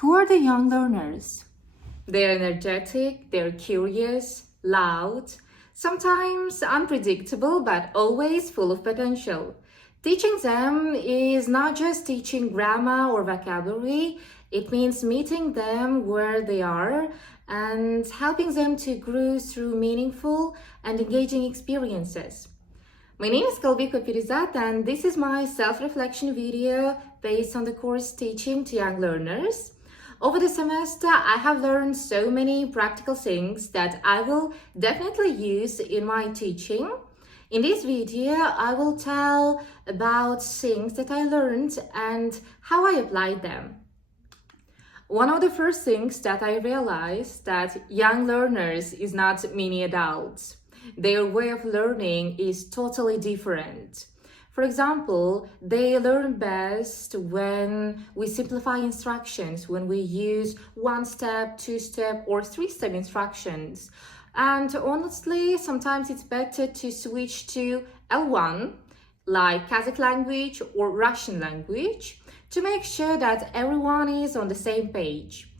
Who are the young learners? They're energetic, they're curious, loud, sometimes unpredictable, but always full of potential. Teaching them is not just teaching grammar or vocabulary, it means meeting them where they are and helping them to grow through meaningful and engaging experiences. My name is Kalbiko Pirizat, and this is my self-reflection video based on the course Teaching to Young Learners. Over the semester, I have learned so many practical things that I will definitely use in my teaching. In this video, I will tell about things that I learned and how I applied them. One of the first things that I realized that young learners is not mini adults. Their way of learning is totally different. For example, they learn best when we simplify instructions, when we use one-step, two-step, or three-step instructions. And honestly, sometimes it's better to switch to L1, like Kazakh language or Russian language, to make sure that everyone is on the same page.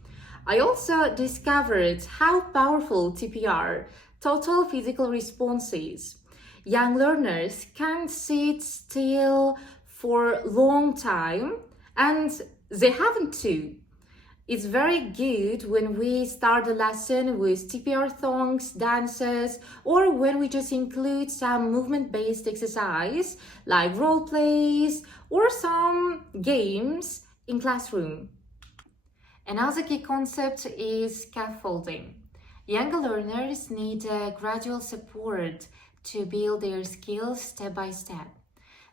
I also discovered how powerful TPR, total physical response, is. Young learners can sit still for a long time and they haven't to. It's very good when we start the lesson with TPR songs, dances, or when we just include some movement-based exercise like role plays or some games in classroom. Another key concept is scaffolding. Younger learners need gradual support to build their skills step by step.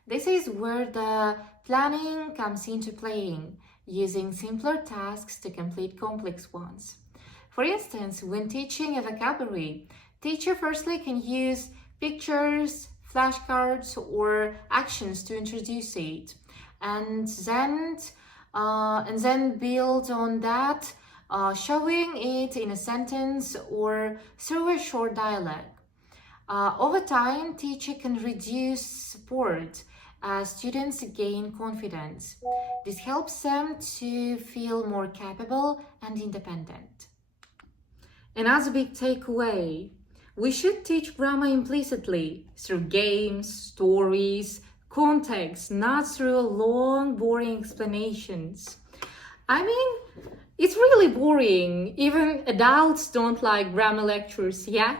This is where the planning comes into playing, using simpler tasks to complete complex ones. For instance, when teaching a vocabulary, teacher firstly can use pictures, flashcards, or actions to introduce it, and then build on that, showing it in a sentence or through a short dialogue. Over time, teacher can reduce support as students gain confidence. This helps them to feel more capable and independent. Another big takeaway: we should teach grammar implicitly through games, stories, context, not through long, boring explanations. I mean, it's really boring. Even adults don't like grammar lectures, yeah?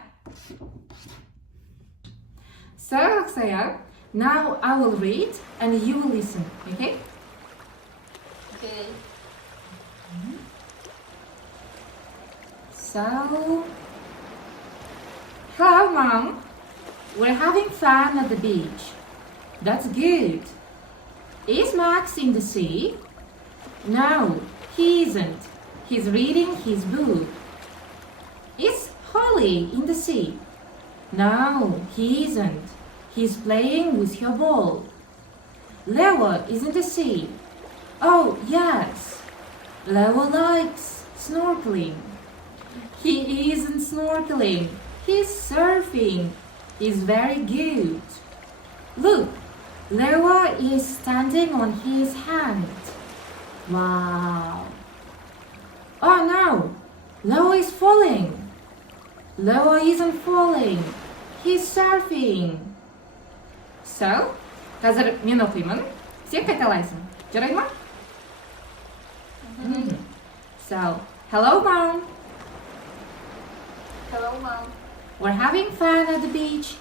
So, Aksaya, now I will read and you will listen, okay? Okay. So, hello, Mom. We're having fun at the beach. That's good. Is Max in the sea? No, he isn't. He's reading his book. Is Holly in the sea? No, he isn't. He's playing with her ball. Leo is in the sea. Oh, yes. Leo likes snorkeling. He isn't snorkeling. He's surfing. He's very good. Look, Leo is standing on his hand. Wow. Oh no, Leo is falling. Leo isn't falling. He's surfing. So, қазір мен оқимын. Сен қайталайсың. Жарайды ма? So, hello, Mom. Hello, Mom. We're having fun at the beach.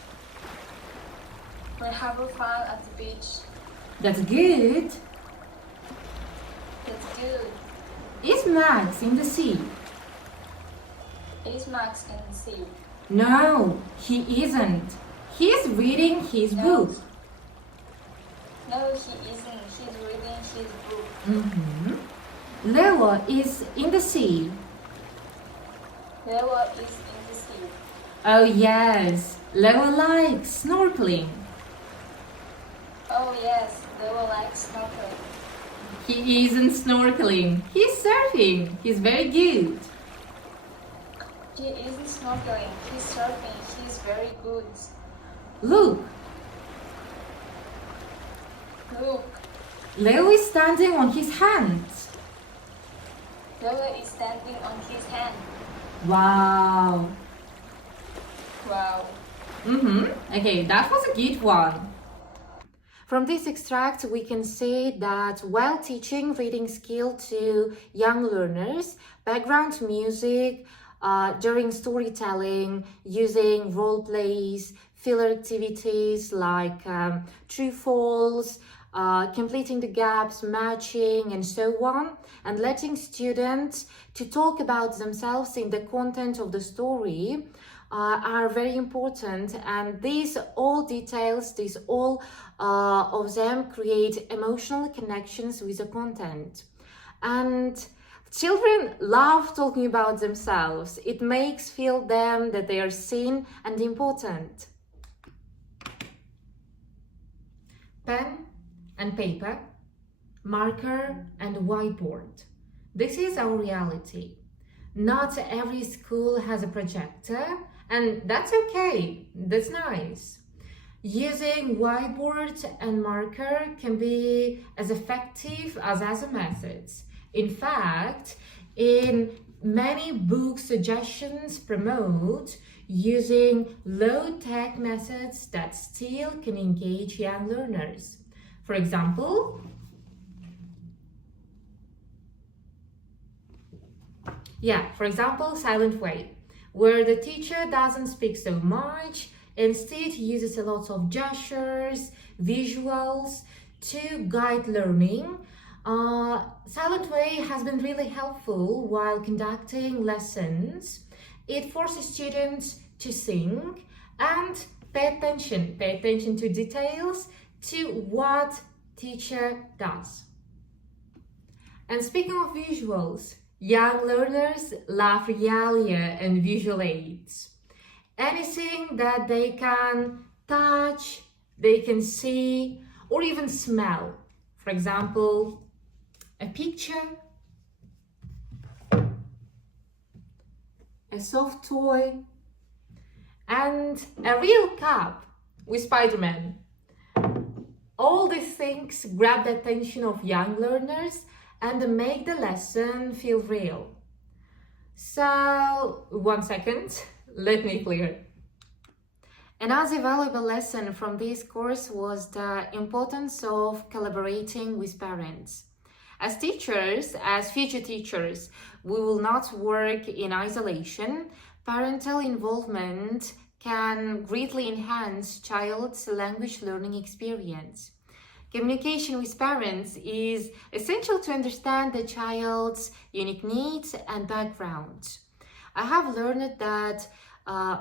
We're having fun at the beach. That's good. That's good. Is Max in the sea? Is Max in the sea? No, he isn't. He's reading his book. No, he isn't. He's reading his book. Leo is in the sea. Leo is in the sea. Oh yes, Leo likes snorkeling. Oh yes, Leo likes snorkeling. He isn't snorkeling. He's surfing. He's very good. He isn't snorkeling. He's surfing. He's very good. Look, Look, Leo is standing on his hands. umbrella is standing on his hand. Wow. Wow. Okay, that was a good one. From this extract, we can say that while teaching reading skill to young learners, background music, during storytelling, using role plays, filler activities like true false, completing the gaps, matching, and so on, and letting students to talk about themselves in the content of the story are very important, and these all details, these all of them create emotional connections with the content. And children love talking about themselves. It makes feel them that they are seen and important. Pen and paper, marker and whiteboard. This is our reality. Not every school has a projector, and that's okay, that's nice. Using whiteboard and marker can be as effective as other methods. In fact, in many book suggestions promote using low-tech methods that still can engage young learners. For example, Silent Way, where the teacher doesn't speak so much, instead uses a lot of gestures, visuals to guide learning. Silent Way has been really helpful while conducting lessons. It forces students to think and pay attention to details, to what teacher does. And speaking of visuals, young learners love realia and visual aids. Anything that they can touch, they can see, or even smell. For example, a picture, a soft toy, and a real cup with Spider-Man. All these things grab the attention of young learners and make the lesson feel real. So, 1 second, let me clear. Another valuable lesson from this course was the importance of collaborating with parents. As teachers, as future teachers, we will not work in isolation. Parental involvement can greatly enhance child's language learning experience. Communication with parents is essential to understand the child's unique needs and background. I have learned that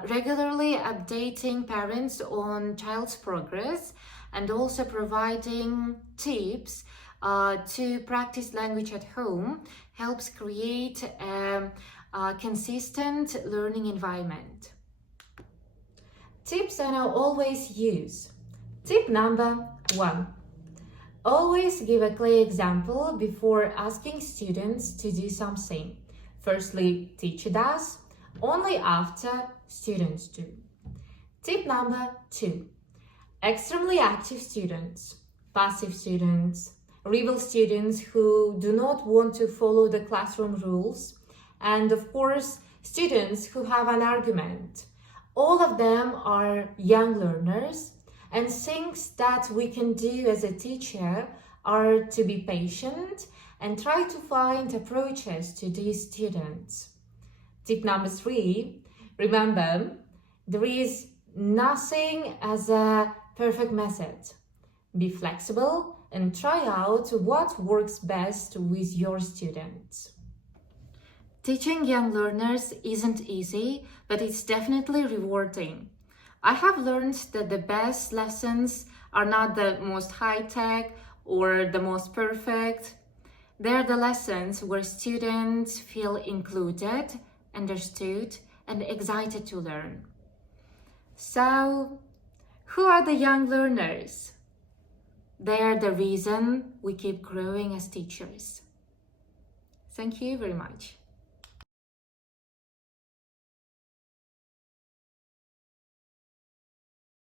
regularly updating parents on child's progress and also providing tips to practice language at home helps create a consistent learning environment. Tips I now always use. Tip number 1. Always give a clear example before asking students to do something. Firstly, teacher does, only after students do. Tip number 2. Extremely active students, passive students, rebel students who do not want to follow the classroom rules, and of course, students who have an argument. All of them are young learners, and things that we can do as a teacher are to be patient and try to find approaches to these students. Tip number 3, remember, there is nothing as a perfect method. Be flexible and try out what works best with your students. Teaching young learners isn't easy, but it's definitely rewarding. I have learned that the best lessons are not the most high-tech or the most perfect. They're the lessons where students feel included, understood, and excited to learn. So, who are the young learners? They are the reason we keep growing as teachers. Thank you very much.